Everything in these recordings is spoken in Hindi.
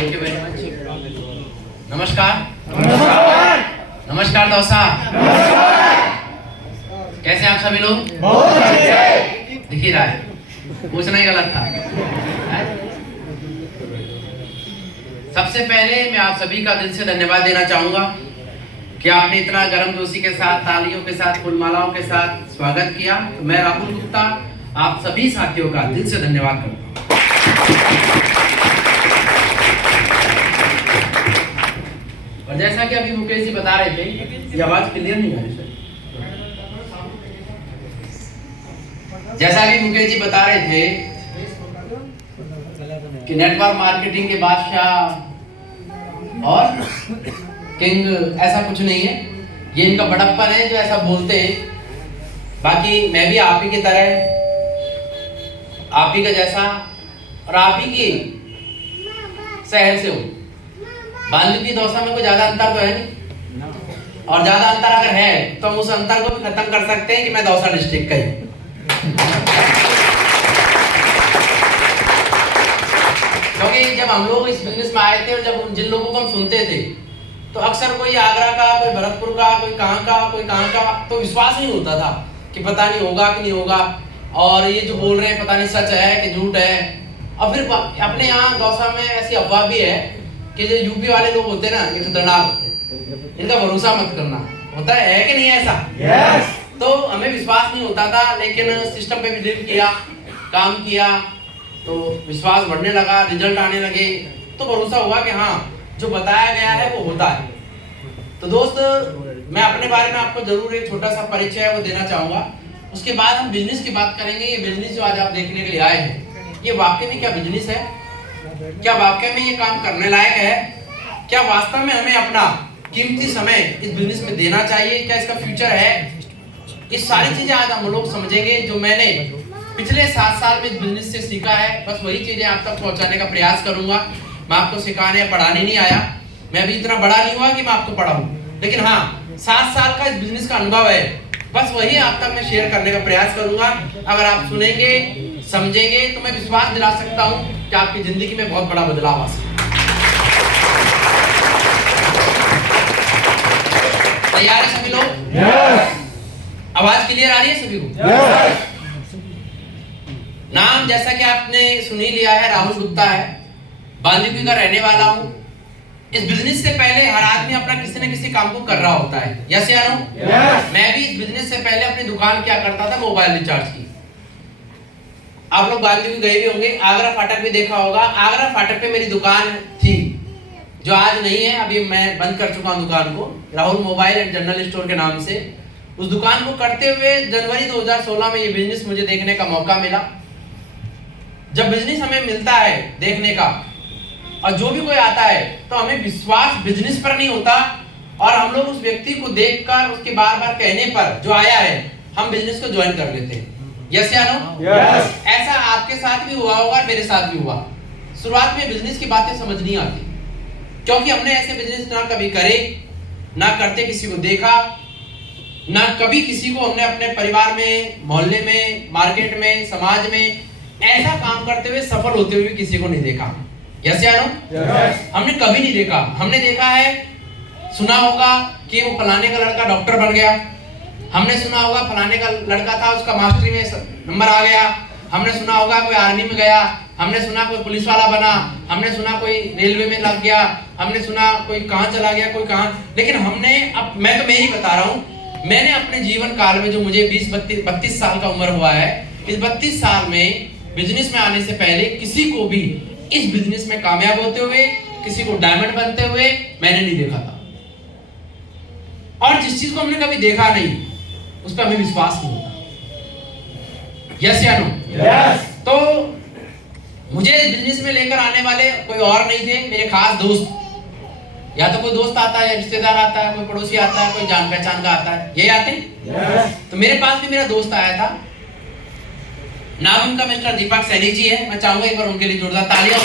Thank you very much. नमस्कार। नमस्कार दौसा। कैसे आप सभी लोग? दिख ही रहा है, पूछना ही गलत था। सबसे पहले मैं आप सभी का दिल से धन्यवाद देना चाहूंगा कि आपने इतना गर्मजोशी के साथ, तालियों के साथ, फूलमालाओं के साथ स्वागत किया। तो मैं राहुल गुप्ता आप सभी साथियों का दिल से धन्यवाद करता हूं। और जैसा कि अभी मुकेश जी बता रहे थे, ये आवाज क्लियर नहीं आ रही सर। जैसा कि मुकेश जी बता रहे थे कि नेटवर्क मार्केटिंग के बादशाह और किंग ऐसा कुछ नहीं है, ये इनका बड़प्पन है जो ऐसा बोलते हैं। बाकी मैं भी आप ही की तरह, आप ही का जैसा और आप ही की शहर से हूँ। बांदीपुर दौसा में कोई ज्यादा अंतर तो है नहीं, और ज्यादा अंतर अगर है तो हम उस अंतर को भी खत्म कर सकते हैं कि मैं दौसा डिस्ट्रिक्ट का ही। क्योंकि जब हम लोग इस बिजनेस में आए थे और जब जिन लोगों को हम सुनते थे तो अक्सर कोई आगरा का, कोई भरतपुर का, कोई कहाँ का, कोई कहाँ का, तो विश्वास नहीं होता था कि पता नहीं होगा कि नहीं होगा, और ये जो बोल रहे हैं पता नहीं सच है कि झूठ है। और फिर अपने यहाँ दौसा में ऐसी अफवाह भी है कि जो यूपी वाले लोग होते हैं ना, ये खतरनाक होते हैं, इनका भरोसा मत करना। होता है कि नहीं ऐसा? yes. तो हमें विश्वास नहीं होता था, लेकिन सिस्टम पे बिलीव किया, काम किया, तो विश्वास बढ़ने लगा, रिजल्ट आने लगे, तो भरोसा हुआ कि हाँ जो बताया गया है वो होता है। तो दोस्त, मैं अपने बारे में आपको जरूर एक छोटा सा परिचय है वो देना चाहूंगा। उसके बाद हम बिजनेस की बात करेंगे। ये बिजनेस जो आज आप देखने के लिए आए हैं, ये वाकई में क्या बिजनेस है? क्या वाकई में ये काम करने लायक है? क्या वास्तव में हमें अपना कीमती समय इस बिजनेस में देना चाहिए? क्या इसका फ्यूचर है? ये सारी चीजें आज हम लोग समझेंगे जो मैंने पिछले 7 साल में इस बिजनेस से सीखा है। बस वही चीजें आप तक पहुंचाने का प्रयास करूंगा। मैं आपको सिखाने या पढ़ाने नहीं आया, मैं अभी इतना बड़ा नहीं हुआ कि मैं आपको पढ़ाऊं, लेकिन हाँ 7 साल का इस बिजनेस का अनुभव है, बस वही आप तक मैं शेयर करने का प्रयास करूंगा। अगर आप सुनेंगे, समझेंगे, तो मैं विश्वास दिला सकता हूं कि आपकी जिंदगी में बहुत बड़ा बदलाव आ सकता है। तैयार है सभी लोग? yes. आवाज क्लियर आ रही है सभी को? yes. नाम जैसा कि आपने सुन ही लिया है, राहुल गुप्ता है, बांदीपुर का रहने वाला हूं। इस बिजनेस से पहले हर आदमी अपना किसी न किसी काम को कर रहा होता है, यस या नो? yes. मैं भी इस बिजनेस से पहले अपनी दुकान क्या करता था, मोबाइल रिचार्ज की। आप लोग बांदीपुर गए भी होंगे, आगरा फाटक भी देखा होगा। आगरा फाटक पे मेरी दुकान थी जो आज नहीं है, अभी मैं बंद कर चुका हूं दुकान को, Rahul mobile and general store के नाम से। उस दुकान को करते हुए जनवरी 2016 में ये बिजनेस मुझे देखने का मौका मिला। जब बिजनेस हमें मिलता है देखने का, और जो भी कोई आता है, तो हमें विश्वास बिजनेस पर नहीं होता, और हम लोग उस व्यक्ति को देखकर, उसके बार बार कहने पर जो आया है, हम बिजनेस को ज्वाइन कर लेते हैं। यस या नो? यस। ऐसा आपके साथ भी हुआ होगा, मेरे साथ भी हुआ। शुरुआत में बिजनेस की बातें समझ नहीं आती, क्योंकि हमने ऐसे बिजनेस ना कभी करे, ना करते किसी को देखा, ना कभी किसी को हमने अपने परिवार में, मोहल्ले में, मार्केट में, समाज में ऐसा काम करते हुए सफल होते हुए किसी को नहीं देखा। यस या नो? यस। हमने कभी नहीं देखा। हमने देखा है, सुना होगा कि वो फलाने का लड़का डॉक्टर बन गया, हमने सुना होगा फलाने का लड़का था, उसका मास्टरी में नंबर आ गया, हमने सुना होगा कोई आर्मी में गया, हमने सुना कोई पुलिस वाला बना, हमने सुना कोई रेलवे में लग गया, हमने सुना कोई कहाँ चला गया, कोई कहाँ। लेकिन हमने, अब मैं तो मैं ही बता रहा हूँ, मैंने अपने जीवन काल में, जो मुझे 20-32 साल का उम्र हुआ है, इस 32 साल में बिजनेस में आने से पहले किसी को भी इस बिजनेस में कामयाब होते हुए, किसी को डायमंड बनते हुए मैंने नहीं देखा था। और जिस चीज को हमने कभी देखा नहीं, उस पर हमें विश्वास नहीं होता। यस या नो? यस। तो मुझे इस बिजनेस में लेकर आने वाले कोई और नहीं थे, मेरे खास दोस्त। या तो कोई दोस्त आता है, रिश्तेदार आता है, कोई पड़ोसी आता है, कोई जान पहचान का आता है, यही आते हैं। yes. तो मेरे पास भी मेरा दोस्त आया था, नाम उनका मिस्टर दीपक सैनी जी है। मैं चाहूंगा एक बार उनके लिए जोरदार तालियां।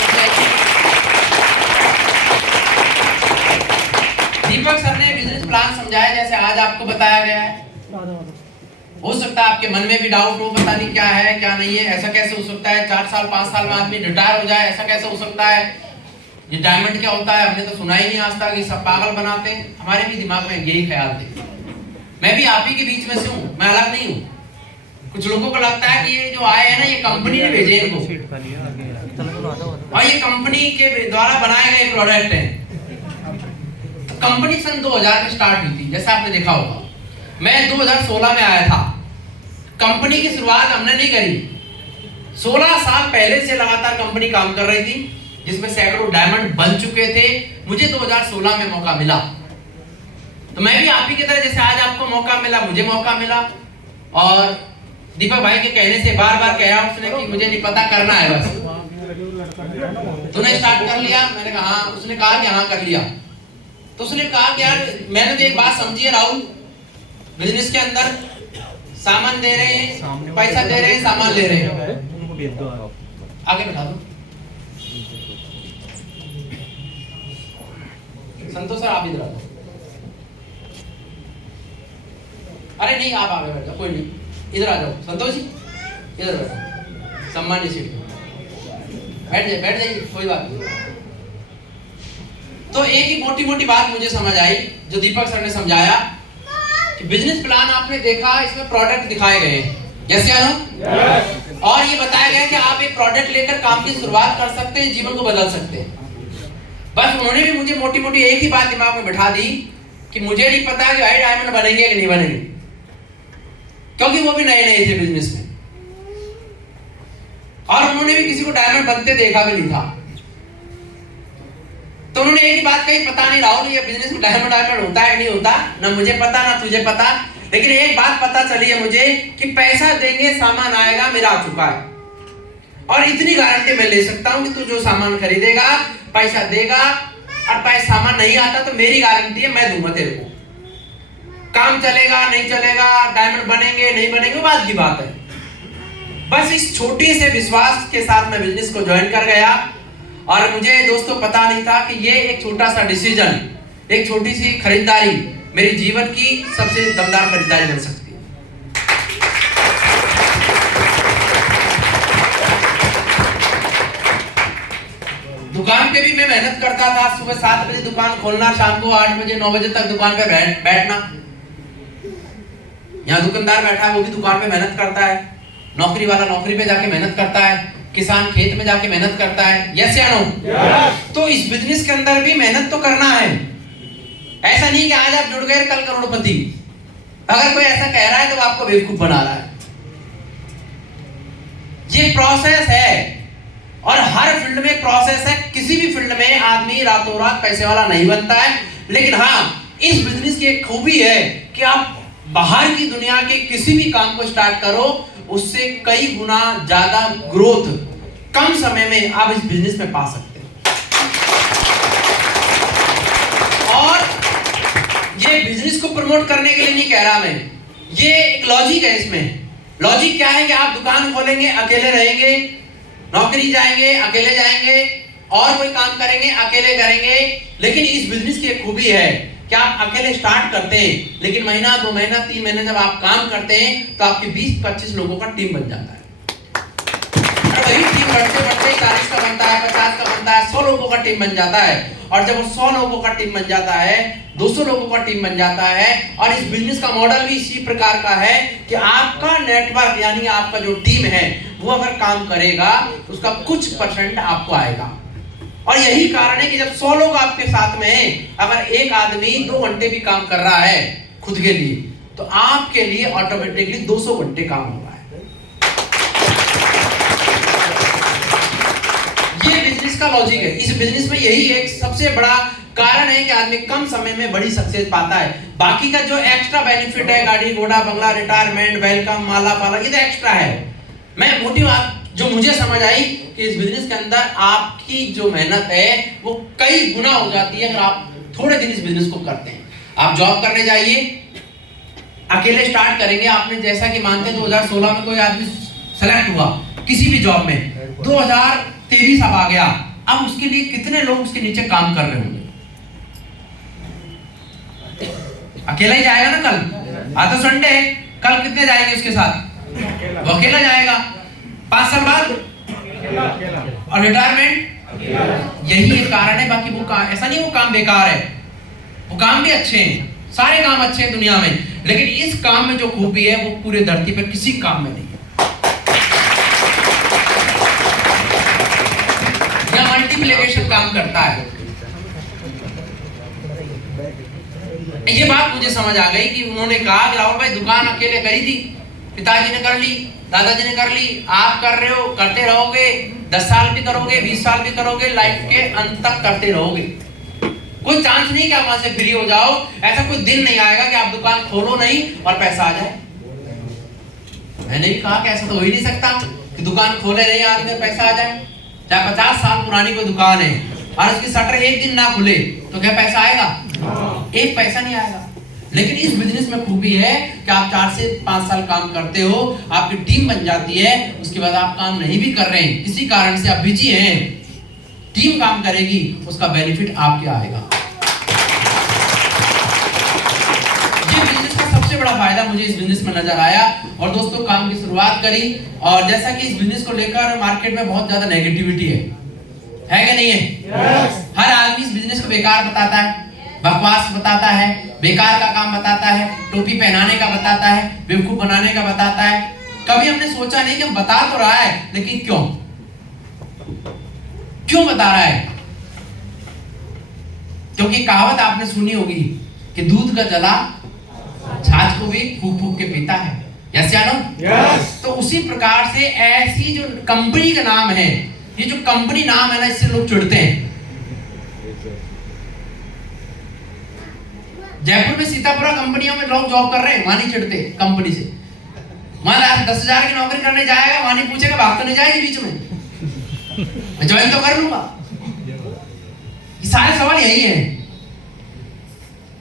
दीपक सर ने बिजनेस प्लान समझाया जैसे आज आपको बताया गया है। हो सकता है आपके मन में भी डाउट हो, पता नहीं क्या है क्या नहीं है, ऐसा कैसे हो सकता है, 4 साल 5 साल में आदमी रिटायर हो जाए, ऐसा कैसे हो सकता है। ये डायमंड क्या होता है हमने तो सुना ही नहीं आज तक, ये सब पागल बनाते हैं। हमारे भी दिमाग में यही ख्याल थे। मैं भी आप ही के बीच में से हूँ, मैं अलग नहीं हूँ। कुछ लोगों को लगता है कि ये जो आए हैं ना, ये कंपनी ने भेजे इनको, और ये कंपनी के द्वारा बनाए गए प्रोडक्ट हैं। तो कंपनी सन 2000 में स्टार्ट हुई थी, जैसा आपने देखा होगा। मैं 2016 में आया था। कंपनी की शुरुआत हमने नहीं करी, 16 साल पहले से लगातार कंपनी काम कर रही थी, जिसमें सैकड़ों डायमंड बन चुके थे। मुझे 2016 में मौका मिला, तो मैं भी आप ही की तरह, जैसे आज आपको मौका मिला, मुझे मौका मिला। और दीपक भाई के कहने से बार बार कह रहा हूं उसने कि मुझे नहीं पता, करना है बस। तूने स्टार्ट कर लिया? मैंने कहा हाँ। उसने कहा कि हाँ कर लिया। तो उसने कहा कि यार मैंने तो एक बात समझी है राहुल, बिजनेस के अंदर सामान दे रहे हैं, पैसा दे रहे हैं, सामान ले रहे हैं। आगे बैठा दो संतोष सर, आप इधर आ जाओ। अरे नहीं, आप आगे बैठ जाओ, कोई नहीं, इधर आ जाओ। संतोष जी इधर बैठो, सम्मानित सीट बैठ जाइए, कोई बात नहीं। तो एक ही मोटी मोटी बात मुझे समझ आई जो दीपक सर ने समझाया कि बिजनेस प्लान आपने देखा, इसमें प्रोडक्ट दिखाए गए, यस या नो? और ये बताया गया कि आप एक प्रोडक्ट लेकर काम की शुरुआत कर सकते हैं, जीवन को बदल सकते हैं। बस उन्होंने भी मुझे मोटी मोटी एक ही बात दिमाग में बिठा दी कि मुझे नहीं पता कि भाई डायमंड बनेंगे कि नहीं बनेंगे, क्योंकि वो भी नए नए थे बिजनेस में, और उन्होंने भी किसी को डायमंड बनते देखा भी नहीं था। तो उन्होंने एक ही बात कही, पता नहीं राहुल ये बिजनेस में डायमंड होता है कि नहीं होता, ना मुझे पता ना तुझे पता, लेकिन एक बात पता चली है मुझे कि पैसा देंगे सामान आएगा, मेरा आ चुका है। और इतनी गारंटी मैं ले सकता हूं कि तू जो सामान खरीदेगा, पैसा देगा, और पैसा सामान नहीं आता तो मेरी गारंटी है मैं दूंगा तेरे को। काम चलेगा नहीं चलेगा, डायमंड बनेंगे नहीं बनेंगे, बात की बात है। बस इस छोटे से विश्वास के साथ मैं बिजनेस को ज्वाइन कर गया, और मुझे दोस्तों पता नहीं था कि ये एक छोटा सा डिसीजन, एक छोटी सी खरीदारी मेरी जीवन की सबसे दमदार खरीदारी बन सकती है। दुकान पे भी मैं मेहनत करता था, सुबह 7 बजे दुकान खोलना, शाम को 8 बजे 9 बजे तक दुकान पे बैठना। यहाँ दुकानदार बैठा है, वो भी दुकान पे मेहनत करता है, नौकरी वाला नौकरी पे जाके मेहनत करता है, किसान खेत में जाके मेहनत करता है, यस या नो? तो इस बिजनेस के अंदर भी मेहनत तो करना है। ऐसा नहीं कि आज आप जुड़ गए कल करोड़पति। अगर कोई ऐसा कह रहा है तो आपको बेवकूफ बना रहा है। ये प्रोसेस है, और हर फील्ड में प्रोसेस है। किसी भी फील्ड में आदमी रातों रात पैसे वाला नहीं बनता है, लेकिन हाँ इस बिजनेस की एक खूबी है कि आप बाहर की दुनिया के किसी भी काम को स्टार्ट करो, उससे कई गुना ज्यादा ग्रोथ कम समय में आप इस बिजनेस में पा सकते हैं। और ये बिजनेस को प्रमोट करने के लिए नहीं कह रहा मैं, ये एक लॉजिक है। इसमें लॉजिक क्या है कि आप दुकान खोलेंगे अकेले रहेंगे, नौकरी जाएंगे अकेले जाएंगे, और कोई काम करेंगे अकेले करेंगे। लेकिन इस बिजनेस की एक खूबी है कि आप अकेले स्टार्ट करते हैं, लेकिन महीना 2 महीना 3 महीने जब आप काम करते हैं तो आपकी 20-25 लोगों का टीम बन जाता है। और वही टीम बढ़ते बढ़ते 40 का बनता है, 50 का बनता है, 100 लोगों का टीम बन जाता है। और जब 100 लोगों का टीम बन जाता है, 200 लोगों का टीम बन जाता है। और इस बिजनेस का मॉडल भी इसी प्रकार का है कि आपका नेटवर्क यानी आपका जो टीम है वो अगर काम करेगा उसका कुछ % आपको आएगा। और यही कारण है कि जब 100 लोग आपके साथ में हैं, अगर एक आदमी 2 घंटे भी काम कर रहा है खुद के लिए, तो आपके लिए ऑटोमेटिकली 200 घंटे काम हो रहा है। ये बिजनेस का लॉजिक है। इस बिजनेस में यही एक सबसे बड़ा कारण है कि आदमी कम समय में बड़ी सक्सेस पाता है। बाकी का जो एक्स्ट्रा बेनिफिट है, गाड़ी घोड़ा बंगला, रिटायरमेंट, वेलकम, माला पाला, ये तो एक्स्ट्रा है। मैं मोटी बात जो मुझे समझ आई कि इस बिजनेस के अंदर आपकी जो मेहनत है वो कई गुना हो जाती है अगर आप थोड़े दिन इस बिजनेस को करते हैं। आप जॉब करने जाइए, अकेले स्टार्ट करेंगे। आपने जैसा कि मानते हैं 2016 में कोई आदमी सेलेक्ट हुआ किसी भी जॉब में, 2023 अब आ गया, अब उसके लिए कितने लोग उसके नीचे काम कर रहे होंगे? अकेला ही जाएगा ना कल, आज तो संडे है, कल कितने जाएंगे उसके साथ? वो अकेला जाएगा। 5 साल बाद और रिटायरमेंट यही एक कारण है। बाकी वो काम ऐसा नहीं वो काम बेकार है, वो काम भी अच्छे हैं, सारे काम अच्छे हैं दुनिया में, लेकिन इस काम में जो खूबी है वो पूरे धरती पर किसी काम में नहीं है। यह मल्टीप्लिकेशन काम करता है। ये बात मुझे समझ आ गई कि उन्होंने कहा कि राहुल भाई दुकान अकेले करी थी, पिताजी ने कर ली, दादाजी ने कर ली, आप कर रहे हो, करते रहोगे, 10 साल भी करोगे, 20 साल भी करोगे, लाइफ के अंत तक करते रहोगे। कोई चांस नहीं कि आप वहां से फ्री हो जाओ। ऐसा कोई दिन नहीं आएगा कि आप दुकान खोलो नहीं और पैसा आ जाए। मैंने भी कहा कि ऐसा तो हो ही नहीं सकता कि दुकान खोले नहीं आदमी पैसा आ जाए। चाहे 50 साल पुरानी कोई दुकान है और उसकी शटर एक दिन ना खुले तो क्या पैसा आएगा? एक पैसा नहीं आएगा। लेकिन इस बिजनेस में खूबी है कि आप 4 से 5 साल काम करते हो, आपकी टीम बन जाती है, उसके बाद आप काम नहीं भी कर रहे हैं, किसी कारण से आप बिजी हैं, टीम काम करेगी, उसका बेनिफिट आपके आएगा। ये बिजनेस का सबसे बड़ा फायदा मुझे इस बिजनेस में नजर आया। और दोस्तों काम की शुरुआत करी, और जैसा कि इस बिजनेस को लेकर मार्केट में बहुत ज्यादा नेगेटिविटी है कि नहीं है? हर आदमी इस बिजनेस को बेकार बताता है, बकवास बताता है, बेकार का काम बताता है, टोपी पहनाने का बताता है, बेवकूफ बनाने का बताता है। कभी हमने सोचा नहीं कि हम बता तो रहा है, लेकिन क्यों बता रहा है? क्योंकि कहावत आपने सुनी होगी कि दूध का जला छाछ को भी फूक फूक के पीता है। यस या नो? तो उसी प्रकार से ऐसी जो कंपनी का नाम है, ये जो कंपनी नाम है ना, इससे लोग चिढ़ते हैं। जयपुर में सीतापुरा कंपनियों में लोग जॉब कर रहे हैं, वहां नहीं चिढ़ते कंपनी से। वहां 10,000 की नौकरी करने जाएगा, वहां नहीं पूछेगा भाग तो नहीं जाएगी बीच में, मैं ज्वाइन तो कर लूंगा। ये सारे सवाल यही है।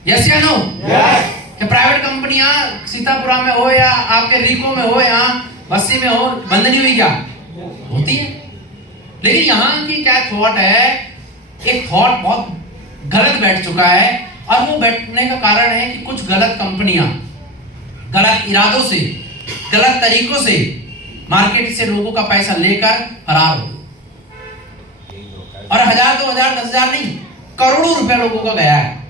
यस या नो? कि प्राइवेट कंपनियां सीतापुरा में हो या आपके रीको में हो या बस्सी में हो, बंद नहीं हुई क्या? होती है। लेकिन यहाँ की क्या थॉट है, एक थॉट बहुत गलत बैठ चुका है, और वो बैठने का कारण है कि कुछ गलत कंपनियां गलत इरादों से, गलत तरीकों से मार्केट से लोगों का पैसा लेकर फरार हो, और 1000, 2000, 10,000 नहीं, करोड़ों रुपए लोगों का गया है।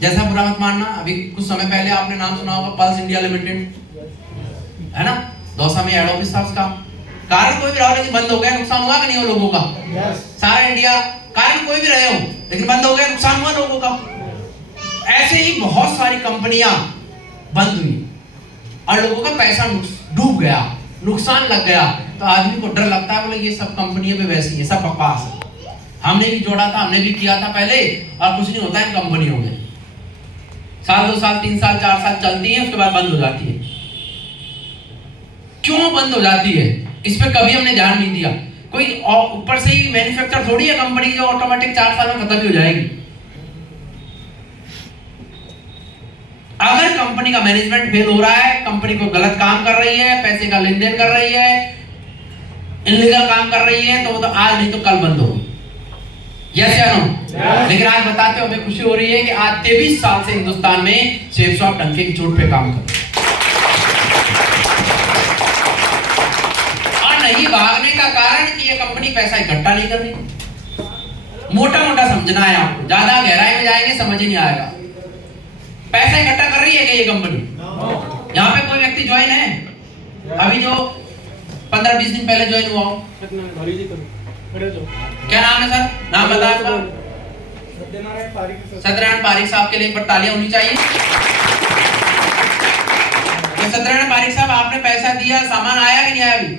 जैसा बुरा मत मानना, अभी कुछ समय पहले आपने नाम सुना होगा पल्स इंडिया लिमिटेड, है ना? दौसा में हेड ऑफिस था उसका। कारण कोई भी रहा, लेकिन बंद हो गया। नुकसान हुआ कि नहीं हो लोगों का? सारा इंडिया, कारण कोई भी रहे हो, लेकिन बंद हो गया, नुकसान हुआ लोगों का। ऐसे ही बहुत सारी कंपनियां बंद हुई और लोगों का पैसा डूब गया, नुकसान लग गया। तो आदमी को डर लगता है, बोले ये सब कंपनियों में वैसी है, सब बकवास है, हमने भी जोड़ा था, हमने भी किया था पहले, और कुछ नहीं होता है कंपनियों में। साल 2 साल 3 साल 4 साल चलती है, उसके बाद बंद हो जाती है। क्यों बंद हो जाती है, इस पे कभी हमने ध्यान नहीं दिया। कोई ऊपर से ही मैन्युफैक्चर थोड़ी है कंपनी जो ऑटोमेटिक 4 साल में खत्म ही हो जाएगी। अगर कंपनी का मैनेजमेंट फेल हो रहा है, कंपनी को गलत काम कर रही है, पैसे का लेन देन कर रही है, इलीगल काम कर रही है, तो वो तो आज नहीं तो कल बंद होगी। यस या नो? लेकिन आज बताते हो हमें खुशी हो रही है कि आज 23 साल से हिंदुस्तान में सेफ शॉप टंके की चोट पे काम कर, और नहीं भागने का कारण कि ये कंपनी पैसा इकट्ठा नहीं कर रही। मोटा मोटा समझना है आपको, ज्यादा गहराई में जाएंगे समझ ही नहीं आएगा। पैसा इकट्ठा कर रही है क्या ये कंपनी? यहाँ पे कोई व्यक्ति ज्वाइन है अभी जो 15-20 दिन पहले ज्वाइन हुआ हो? क्या नाम है सर? नाम बताया आपका? सत्यनारायण पारिक साहब के लिए एक बार तालियां होनी चाहिए। सत्यनारायण पारिक साहब, आपने पैसा दिया, सामान आया कि नहीं आया? अभी